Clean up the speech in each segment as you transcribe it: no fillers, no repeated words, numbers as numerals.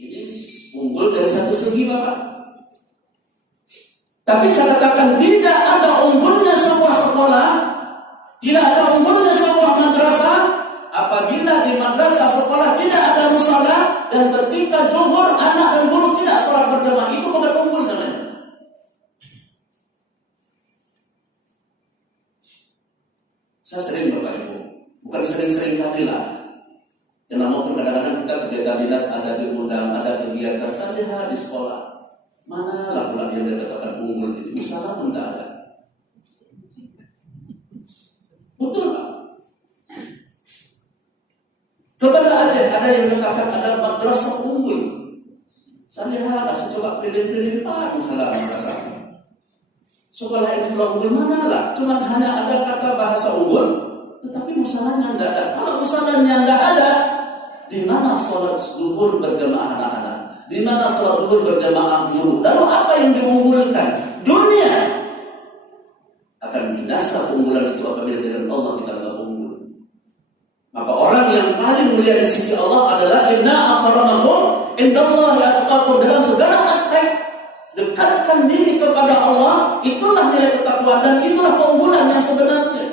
Ini unggul dari satu segi, Bapak. Tapi saya katakan tidak ada unggulnya sebuah sekolah, tidak ada unggulnya sebuah madrasah apabila di madrasah sekolah tidak ada musala dan ketika zuhur anak dan guru tidak sholat berjamaah. Itu bukan unggul namanya. Saya sering Bapak Ibu, bukan sering-sering kalilah. Yang namun kadang-kadang kita kegiatan dinas ada diundang, ada kegiatan saja di sekolah. Mana lah yang dia katakan unggul ini? Usaha pun tak ada. Betul Pak? Coba aja ada yang katakan ada madrasah unggul. Saya lihat, saya coba keliling-keliling aduh salah madrasah. Sekolah itu unggul mana lah? Cuma hanya ada kata bahasa unggul, tetapi musalahnya tidak ada. Kalau musalahnya tidak ada, di mana sholat zuhur berjamaah anak-anak? Di mana sholat zuhur berjamaah guru? Lalu apa yang diunggulkan? Dunia akan binasa keunggulan itu apabila dengan Allah kita tidak unggul. Maka orang yang paling mulia di sisi Allah adalah inna akramakum indallahi atqakum. Dalam segala aspek dekatkan diri kepada Allah, itulah nilai ketakwaan dan itulah keunggulan yang sebenarnya.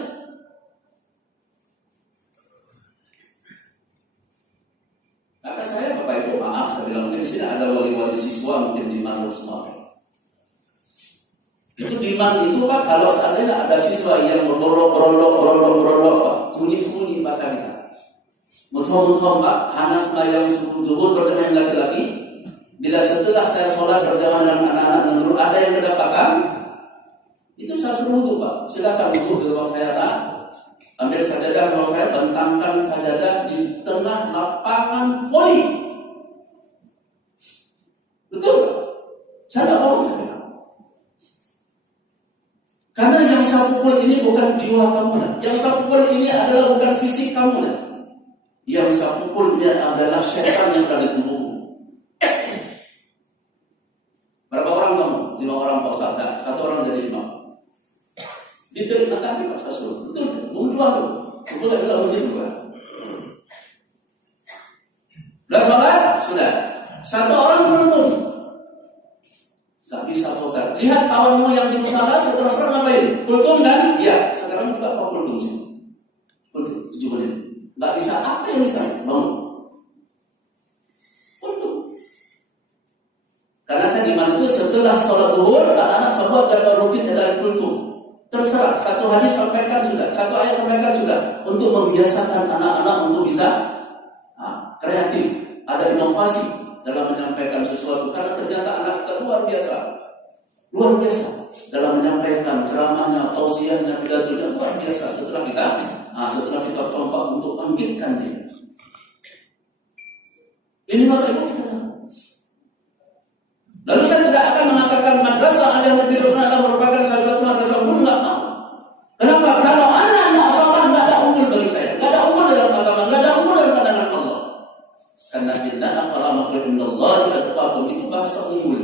Maka saya Bapak Ibu maaf, saya bilang mungkin di sini ada wali-wali siswa mungkin di Mandung semua. Itu di Mandung itu Pak, kalau seandainya ada siswa yang berondok Pak, sembunyi-sembunyi Pak Sarita. Muthom Pak, Hanas Mayang zuhur berjamaah laki-laki. Bila setelah saya sholat berjamaah dengan anak-anak menurut ada yang mendapatkan, itu saya suruh wudu Pak. Silakan wudu di ruang saya Pak. Ambil sajadah kalau saya bentangkan sajadah di tengah lapangan voli. Betul? Saya tidak bohong saya. Karena yang saya pukul ini bukan jiwa kamu, yang saya pukul ini adalah bukan fisik kamu, yang saya pukul ini adalah syaitan yang ada di tubuh. Berapa orang kamu? 5 orang Pak Ustaz. 1 orang jadi imam. Diterima tadi Pak Sasul. Betul, bunuh dua tuh. Betul tak bilang usia juga. Sudah sholat? Sudah. 1 orang beruntung. Tak bisa Pak Ustaz. Lihat kawanmu yang di musala setelah serang ngapain? Kultum dan? Ya, sekarang juga Pak kultum sih. Kultum, 7 menit. Tak bisa, apa yang bisa? Bangun. Kultum. Karena saya di mana itu setelah sholat zuhur, anak-anak sahabat jaga rutin dari kultum. Terserah, 1 hadis sampaikan sudah, 1 ayat sampaikan sudah, untuk membiasakan anak-anak untuk bisa kreatif, ada inovasi dalam menyampaikan sesuatu. Karena ternyata anak kita luar biasa dalam menyampaikan ceramahnya, tausiahnya, pidatonya luar biasa. Setelah kita coba untuk bangkitkan dia. Ini Bapak Ibu kita. Lalu saya tidak akan mengatakan madrasah ada yang lebih rendah merupakan salah satu madrasah unggul, enggak mau. Kenapa? Kalau anak sholat tidak ada unggul bagi saya, tidak ada unggul dalam agama, tidak ada unggul dalam pandangan Allah. Karena inna akramakum indallahi atqakum itu bahasa unggul.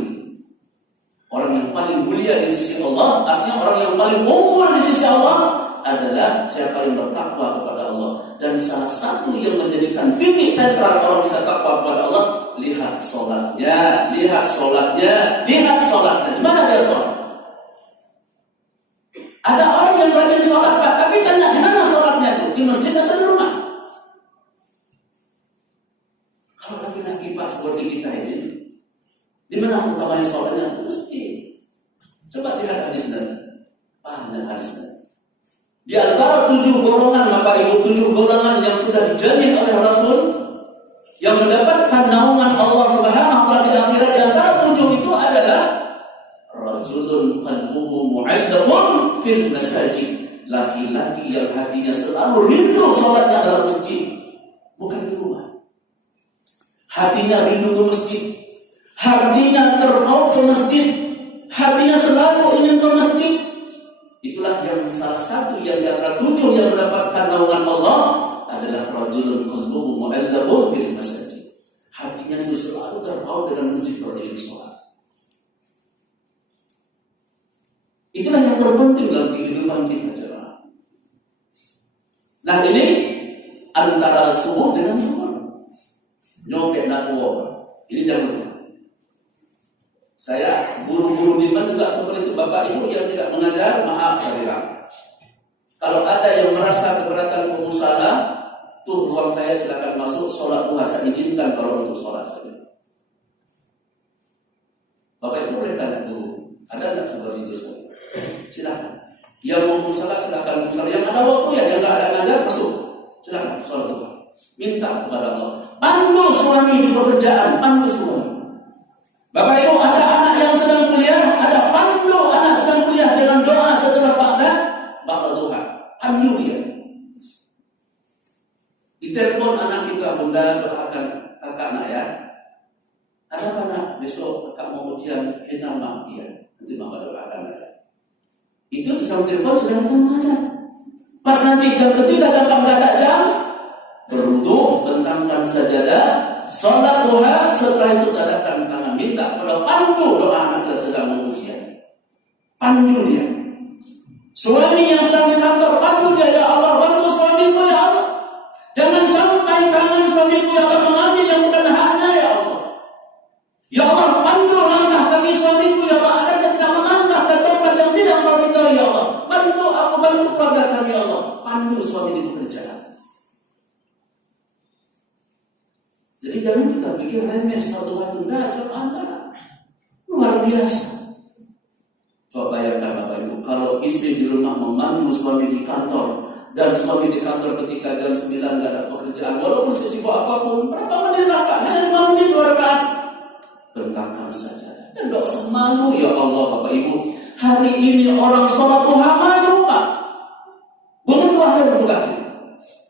Orang yang paling mulia di sisi Allah, artinya orang yang paling unggul di sisi Allah adalah siapa yang bertakwa kepada Allah. Dan salah satu yang menjadikan titik sentral orang bisa takwa kepada Allah, lihat sholatnya. Di mana dia sholat? Ada orang yang rajin sholat Pak, tapi tanya di mana sholatnya itu? Di masjid atau di rumah? Kalau laki-laki Pak seperti kita ini, di mana utamanya sholatnya? Di masjid. Coba lihat hadisnya. Banyak hadisnya. Di antara 7 golongan Bapak Ibu, 7 golongan yang sudah dijamin oleh Rasul yang mendapatkan naungan Allah Subhanahu wa taala di akhirat, di antara 7 itu adalah rajulun qalbuhu mu'allaqun fil masajid. Laki-laki yang hatinya selalu rindu salatnya dalam masjid, bukan di rumah. Hatinya rindu ke masjid, hatinya terpaut ke masjid, hatinya selalu ingin ke masjid. Itulah yang salah satu yang di antara 7 yang mendapatkan naungan Allah adalah rajulun qalbuhu mu'allaqun fil masajid. Hatinya selalu terpaut dengan masjid kalau dia sholat. Itulah yang terpenting dalam kehidupan kita, jemaah. Nah ini antara subuh dengan zuhur. Nyopek nak Ini jangan lupa. Saya guru-guru bimbel juga seperti itu. Bapak Ibu yang tidak mengajar, maaf saya bilang. Kalau ada yang merasa keberatan pemusala, tuh ruang saya silakan masuk, sholat duha saya izinkan kalau untuk sholat saja. Bapak Ibu boleh tanya dulu, ada nggak seperti itu? Silakan. Yang mau musala silakan musala. Yang ada waktu ya, yang nggak ada ngajar masuk. Silakan sholat duha. Minta kepada Allah. Pandu suami di pekerjaan, pandu suami. Bapak Ibu ada anak yang sedang kuliah, ada pandu anak sedang kuliah dengan doa setelah ba'da duha. Pandu dia. Ditelepon anak kita, bunda doakan kakak nak ya. Ada anak besok kakak mau ujian, nama dia. Nanti mama doakan ya. Itu di samping telepon sudah mengajar. Pas nanti jam ketiga kakak mendadak jam, berwudu, bentangkan sajadah, sholat duha, setelah itu tadakan tangan minta pada pandu doa anak kita sedang mengujian. Pandu dia. Suami yang sedang di kantor, pandu dia, ya Allah, bantu suamiku ya Allah. Jangan sampai tangan suamiku ya Allah mengambil yang bukan haknya ya Allah. Ya Allah, pandu langkah kami suamiku ya Allah, agar kita melangkah ke tempat yang tidak kau ridhoi ya Allah. Bantu aku, bantu keluarga kami ya Allah. Pandu suami di pekerjaan. Jadi jangan kita pikir remeh satu waktu datang Anda luar biasa. Coba bayangkan Bapak Ibu, kalau istri di rumah memandu suami di kantor, dan suami di kantor ketika jam 9 tidak ada pekerjaan, walaupun sesibuk apapun, berapa menit tak hanya 5 menit 2 rakaat, bentangkan saja. Dan tidak usah malu ya Allah Bapak Ibu. Hari ini orang sholat duha malu Pak. Bunuh dua hari berbulan.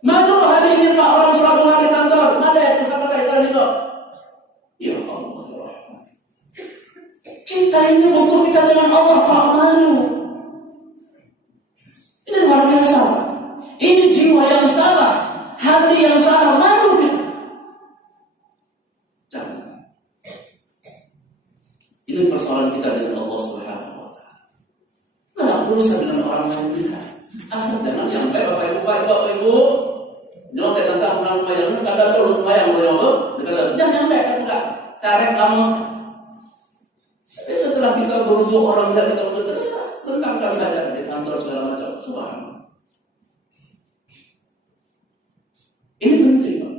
Malu hari ini Pak orang sholat duha di kantor. Mana yang bisa pakai kali itu? Ya Allah ya Rahman. Kita ini butuh kita dengan Allah Pak malu. Ini luar biasa. Ini jiwa yang salah, hati yang salah, malu kita. Jangan. Ini persoalan kita dengan Allah Subhanahu wa Ta'ala. Tidak berusaha dengan orang lain kita. Asal jangan yang baik Bapak Ibu. Nyontek tentang rumah yang kadang perlu rumah yang jangan baik juga. Tarik kamu. Tapi setelah kita berujuk orang yang kita terus tentangkan saja di kantor segala macam. Subhanallah. Ini penting, Pak.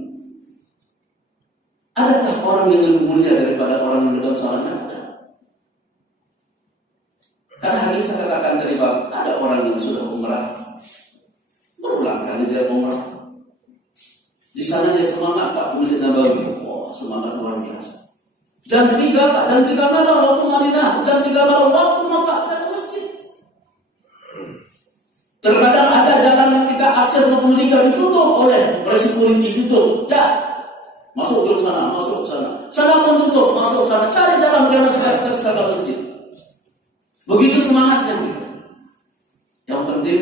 Adakah orang yang lebih mulia daripada orang yang dalam salatnya? Karena hari ini saya katakan tadi, Pak, ada orang yang sudah umrah, berulang kali dia umrah. Di sana dia semangat Pak, Masjid Nabawi. Wah, semangat luar biasa. Jam 3 Pak, jam 3 malam waktu Madinah, jam 3 malam waktu Makkah dan masjid. Terkadang ada jalan kita akses ke masjid ditutup oleh security, ditutup. Ya, masuk ke sana, masuk ke sana. Sana pun tutup, masuk ke sana. Cari jalan karena sekali ke sana masjid. Begitu semangatnya gitu. Yang penting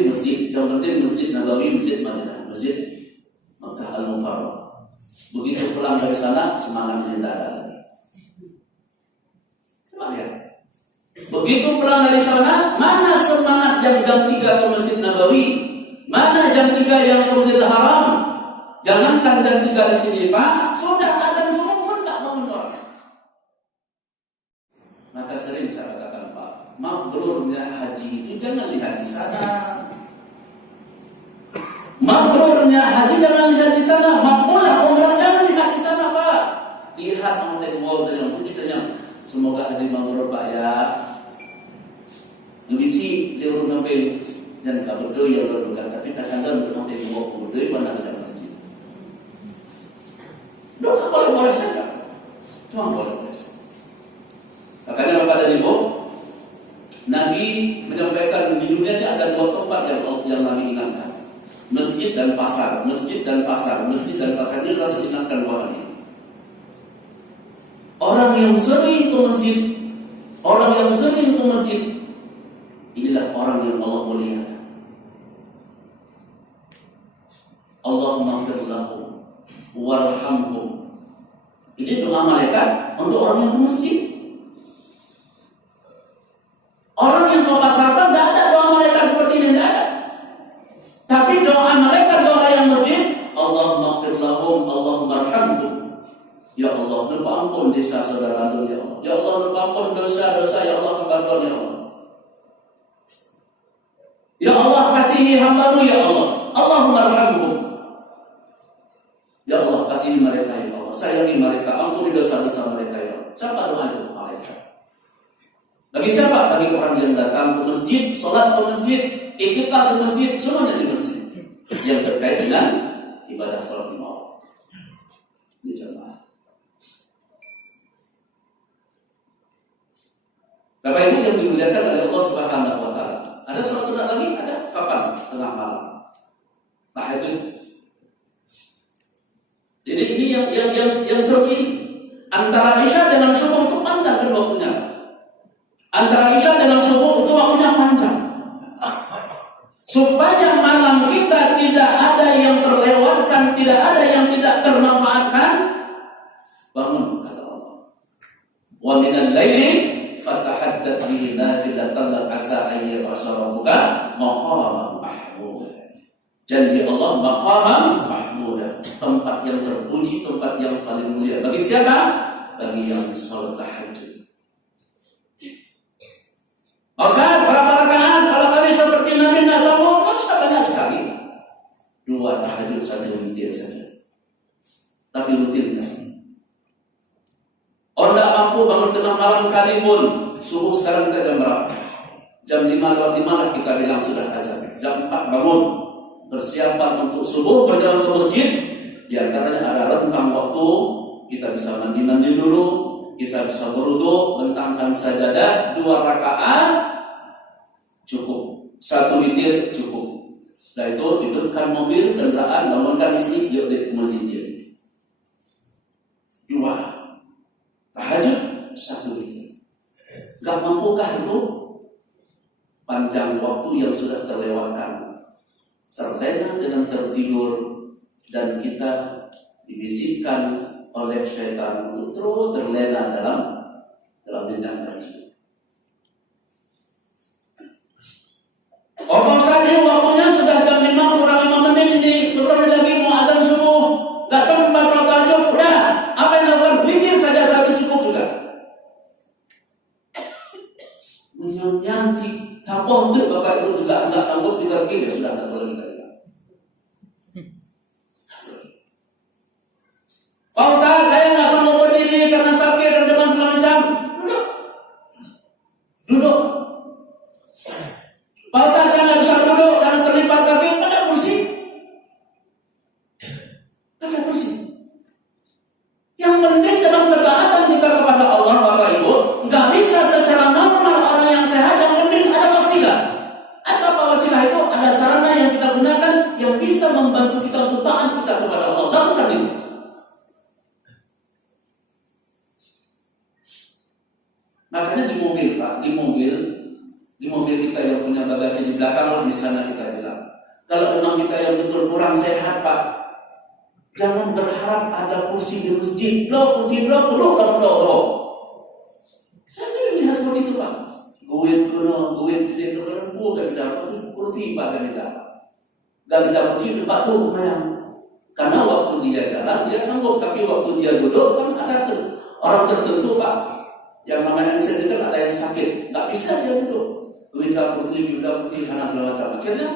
masjid Nabawi, masjid Madinah, masjid Makkah Al-Mukarramah. Begitu pulang dari sana, semangatnya tidak ada lagi. Coba lihat. Begitu pulang dari sana, mana semangat yang jam 3 ke Masjid Nabawi? Mana jam 3 yang ke Masjidil Haram? Jangankan jam 3 di sini, Pak, sudah azan subuh pun tak mau menolak. Maka sering saya katakan, Pak, mabrurnya haji itu jangan lihat di sana. Mabrurnya haji jangan lihat di sana. Makmulah umrah jangan lihat di sana, Pak. Lihat mengenai wall dan yang putih dan yang semoga haji mabrur Pak ya. Ngisi dia urut ngambil dan tak berdua ya berbuka. Tapi tak kandang untuk nanti bawa berdua mana tidak haji. Doa boleh saja. Cuma boleh saja. Makanya Bapak dan Ibu, Nabi menyampaikan di dunia ini ada 2 tempat yang Nabi ingatkan. Masjid dan pasar, masjid dan pasar, masjid dan pasar. Ini Rasul ingatkan 2 hal ini. Orang yang sering ke masjid, inilah orang yang Allah muliakan. Allahumma ighfir lahum warhamhum. Ini doa malaikat untuk orang yang ke masjid. Orang yang ke pasar kan tidak ada doa malaikat seperti ini, tidak ada. Tapi doa malaikat, doa yang masjid, Allahumma ighfir lahum, Allahumma arhamhum. Ya Allah, lupa ampun dosa saudara ya Allah. Ya Allah, lupa ampun dosa-dosa, ya Allah, kembaruan ya Allah. Ya Allah, kasihi hamba-Mu ya Allah. Allahumma arhamhum. Ya Allah, kasihi mereka ya Allah. Sayangi mereka, ampuni dosa-dosa mereka ya Allah. Siapa doa itu? Bagi siapa? Bagi orang yang datang ke masjid, sholat ke masjid, iktikaf ke masjid, semuanya di masjid. Yang terkait dengan ibadah sholat lima waktu. Ini jemaah. Bapak Ibu yang dimuliakan oleh Allah Subhanahu wa Ta'ala. Ada sholat lagi? Ada. Kapan? Tengah malam. Tahajud. Jadi ini yang seru ini. Antara Isya dengan subuh itu panjang kan waktunya. Antara Isya dengan subuh itu waktunya panjang. Supaya malam kita tidak ada yang terlewatkan, tidak ada yang tidak termanfaatkan, bangun kata Allah. Wa minal laili fatahaddat bihi nafilatan lak asa an yab'atha rabbuka maqaman mahmuda. Janji Allah maqaman mahmuda, tempat yang terpuji, tempat yang paling mulia. Bagi siapa? Bagi yang salat tahajud. Ustaz, berapa rakaat? Kalau kami seperti Nabi tidak sanggup, sudah banyak sekali. 2 tahajud saja, witir saja. Tapi witir tidak. Oh, tidak mampu bangun tengah malam kali pun. Subuh sekarang kita jam berapa? Jam 5 lewat 5 lah kita bilang sudah azan. Jam 4 bangun. Persiapan untuk subuh, berjalan ke masjid. Di antaranya ada rentang waktu. Kita bisa mandi-mandi dulu. Kita bisa berwudu, bentangkan sajadah, 2 rakaat cukup, 1 witir cukup. Setelah itu hidupkan mobil, kendaraan, bangunkan istri, yuk ke masjid. 2 tahajud, 1 witir. Gak mampukah itu? Panjang waktu yang sudah terlewatkan, terlena dengan tertidur, dan kita dibisikkan oleh syaitan untuk terus terlena dalam jenjang tadi. Saja waktunya sudah jam 5 kurang 5 menit ini, sudah lagi mau azan subuh, nggak sempat salat tahajud, udah apa yang dilakukan? Witir saja 1 cukup juga. Menyanyi tapoh itu Bapak Ibu juga nggak sanggup ditergi, ya sudah nggak boleh kita. Pak Ustaz, saya nggak sanggup berdiri karena sakit dan demam segala macam. Duduk. Pak Ustaz, saya nggak bisa duduk karena terlipat kaki. Ada kursi. Ada kursi. Yang penting dalam ketaatan kita kepada Allah, Bapak Ibu, nggak bisa secara normal orang yang sehat. Yang penting ada wasilah. Ada apa wasilah itu? Ada sarana yang kita gunakan yang bisa membantu kita untuk taat kita kepada Allah. Lakukan itu. Makanya di mobil Pak, di mobil kita yang punya bagasi di belakang lah di sana kita bilang. Kalau memang kita yang betul kurang sehat Pak, jangan berharap ada kursi di masjid. Kursi duduk. Saya lihat seperti itu Pak. Guin di kursi Pak kami dapat. Dan tidak kursi itu Pak lumayan. Karena waktu dia jalan dia sanggup, tapi waktu dia duduk kan ada orang tertentu Pak. Yang namanya insen itu kan ada yang sakit, nggak bisa dia duduk. Minta putih, karena segala macam. Akhirnya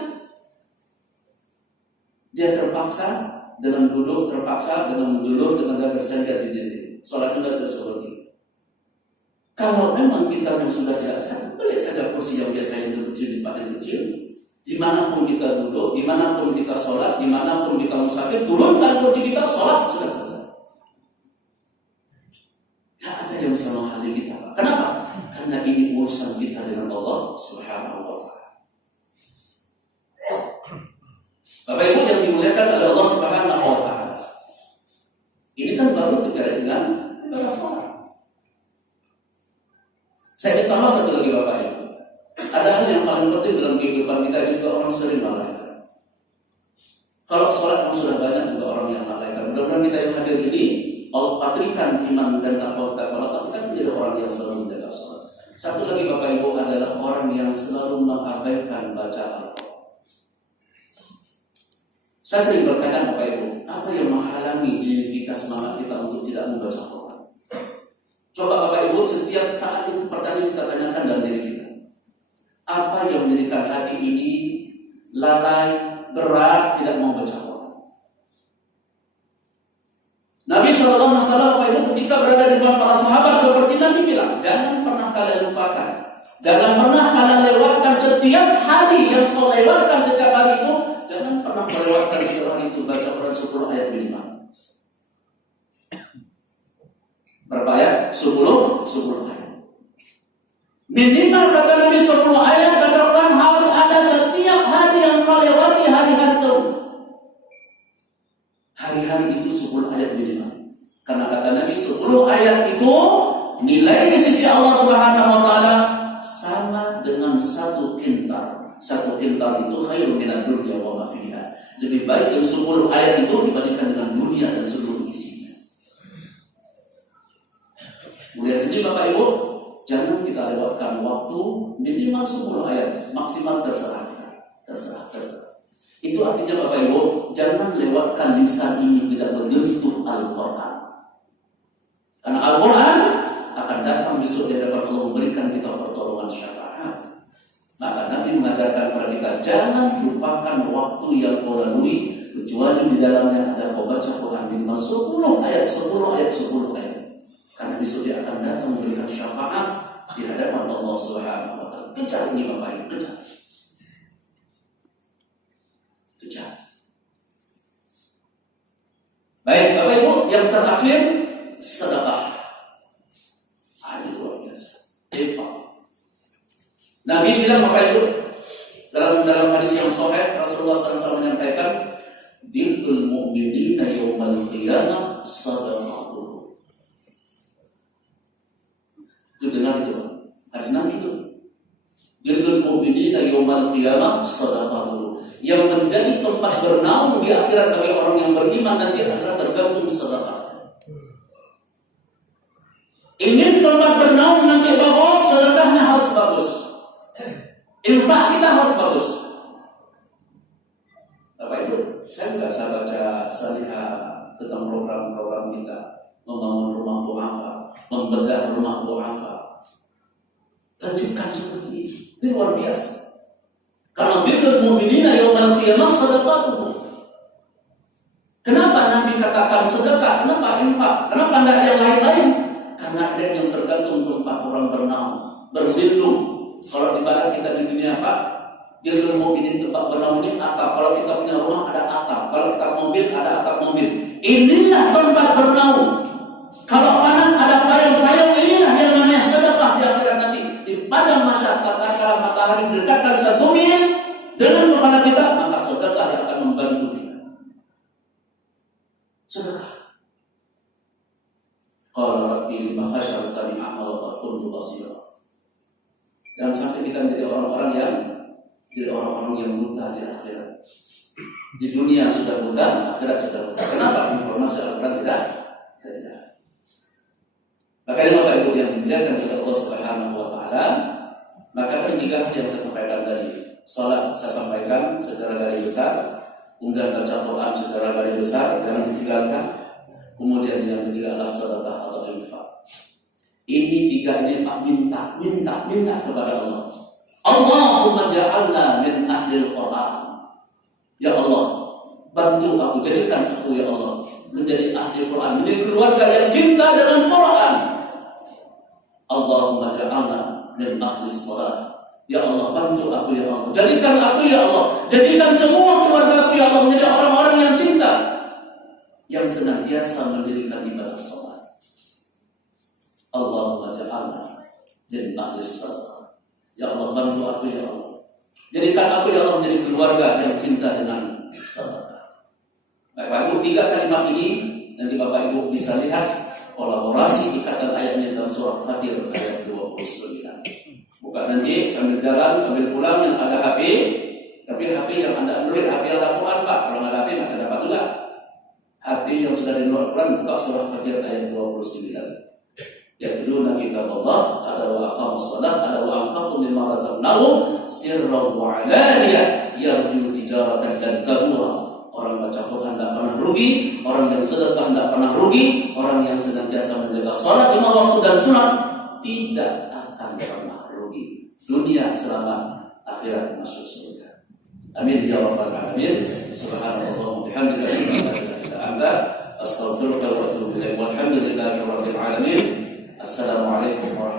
dia terpaksa dengan duduk, terpaksa dengan menjulur, dengan dia bersandar di dinding. Sholatnya tidak seperti itu. Kalau memang kita yang sudah biasa, beli saja kursi yang biasa yang kecil, di tempat yang kecil. Dimanapun kita duduk, dimanapun kita sholat, dimanapun kita musafir, turunkan kursi kita, sholat sudah selesai. Yang bisa menghalangi kita. Kenapa? Karena ini urusan kita dengan Allah Subhanahu wa Ta'ala. Bapak Ibu yang dimuliakan oleh Allah Subhanahu wa Ta'ala. Ini kan baru terkait dengan ibadah sholat. Saya ditambah satu lagi Bapak Ibu. Ada hal yang paling penting dalam kehidupan kita juga orang sering lalaikan. Kalau sholat sudah banyak juga orang yang lalaikan. Mudah-mudahan kita yang hadir ini Allah patrikan iman dan takwa kita kan menjadi orang yang selalu menjaga sholat. Satu lagi Bapak Ibu adalah orang yang selalu mengabaikan baca Al-Quran. Saya sering bertanya Bapak Ibu, apa yang menghalangi diri kita, semangat kita untuk tidak membaca Quran? Coba Bapak Ibu setiap saat itu pertanyaan kita tanyakan dalam diri kita. Apa yang menjadikan hati ini lalai, berat, tidak mau baca Quran? Nabi SAW Bapak Ibu ketika berada di depan para sahabat seperti Nabi bilang, jangan pernah kalian lupakan, jangan pernah kalian lewatkan setiap hari yang kau lewatkan setiap hari itu, jangan pernah melewatkan setiap hari itu baca Quran 10 ayat minimal. Berapa ayat? 10 ayat. Minimal kata Nabi 10 ayat baca Quran harus ada setiap hari yang kau lewati hari-hari itu. Hari-hari itu 10 ayat minimal. Karena kata Nabi 10 ayat itu nilai di sisi Allah Subhanahu wa taala sama dengan satu kintal. Satu kintal itu khairun minad dunya wa ma fiha. Lebih baik dari 10 ayat itu dibandingkan dengan dunia dan seluruh isinya. Mulai ini Bapak Ibu, jangan kita lewatkan waktu minimal 10 ayat, maksimal terserah. Itu artinya Bapak Ibu, jangan lewatkan lisan ini tidak menyentuh Al-Quran. Karena Al-Quran akan datang besok di hadapan Allah memberikan kita pertolongan syafaat. Maka Nabi mengajarkan kepada kita, jangan lupakan waktu yang kau lalui kecuali di dalamnya ada kau baca Quran minimal 10 ayat. Karena besok dia akan datang memberikan syafaat di hadapan Allah Subhanahu wa taala. Kejar ini Bapak Ibu, kejar. Baik Bapak Ibu, yang terakhir sedekah. Ini luar biasa. Nabi bilang Bapak Ibu dalam hadis yang sahih, Rasulullah SAW menyampaikan, "Dirul mu'minina yaumal qiyamah sadaqatuh." Itu dengar itu, hadis Nabi itu. Dirul mu'minina yaumal qiyamah sadaqatuh. Yang menjadi tempat bernaung di akhirat bagi orang yang beriman nanti adalah tergantung sedekah. Ingin tempat bernaung nanti bagus, sedekahnya harus bagus. Infak kita harus bagus. Bapak Ibu, saya baca, saya lihat tentang program-program kita membangun rumah du'afa, membedah rumah du'afa. Lanjutkan seperti ini. Ini luar biasa. Karena dirul mu'minina yaumal qiyamah sadaqatuhum. Kenapa Nabi katakan sedekah? Kenapa infak? Kenapa tidak yang lain-lain? Karena ada yang tergantung tempat orang bernaung, berlindung. Kalau ibarat kita di dunia apa? Dirul mu'minin tempat bernaung ini atap. Kalau kita punya rumah ada atap. Kalau kita mobil ada atap mobil. Inilah tempat bernaung. Kalau panas ada payung-payung, inilah yang namanya sedekah di akhirat nanti. Di padang mahsyar tatkala matahari mendekatkan 1 mil dengan kepala kita, maka sedekah yang akan membantu kita. Sedekah. Qala rabbi lima hasyartani a'ma wa qad kuntu basira. Dan sampai kita menjadi orang-orang yang buta di akhirat. Di dunia sudah buta, akhirat sudah buta. Kenapa? Informasi Al-Quran tidak. Maka ini Bapak Ibu yang dimuliakan oleh Allah Subhanahu wa taala, maka ketiga yang saya sampaikan tadi, salat saya sampaikan secara garis besar, kemudian baca Quran secara garis besar, jangan ditinggalkan. Kemudian yang ketiga adalah sedekah atau infak. Ini tiga ini minta kepada Allah. Allahumma ja'alna min ahlil Quran. Ya Allah, bantu aku, jadikan aku ya Allah menjadi ahli Quran, menjadi keluarga yang cinta dengan Quran. Allahumma ja'alna min ahli salat. Ya Allah, bantu aku ya Allah, jadikan aku ya Allah, jadikan semua keluarga aku ya Allah menjadi orang-orang yang cinta, yang senantiasa mendirikan ibadah salat. Allahumma ja'alna min ahli salat. Ya Allah, bantu aku ya Allah, jadikan aku ya Allah menjadi keluarga yang cinta dengan salat. Bapak Ibu, 3 kalimat ini nanti Bapak Ibu bisa lihat kolaborasi ikatan ayatnya dalam surah Fatir ayat 29. Bukan nanti sambil jalan, sambil pulang yang ada HP, tapi HP yang Anda Android, HP yang ada Quran Pak. Kalau ada HP macam dapat juga. HP yang sudah di luar Quran, buka surah Fatir ayat 29. Yatluna kitab Allah, ada wa aqamus shalah, ada wa anfaqu mimma razaqnahum sirran wa 'alaniyah yarju tijaratan lan tabura. Orang baca Quran tidak pernah rugi, orang yang sedekah tidak pernah rugi, orang yang senantiasa menjaga sholat lima waktu dan sunat tidak akan pernah rugi. Dunia selamat, akhirat masuk surga. Amin ya rabbal alamin. Subhanallah wa bihamdika asyhadu an la ilaha illa anta astaghfiruka wa atubu ilaik. Walhamdulillahi rabbil alamin. Assalamualaikum warahmatullahi wabarakatuh.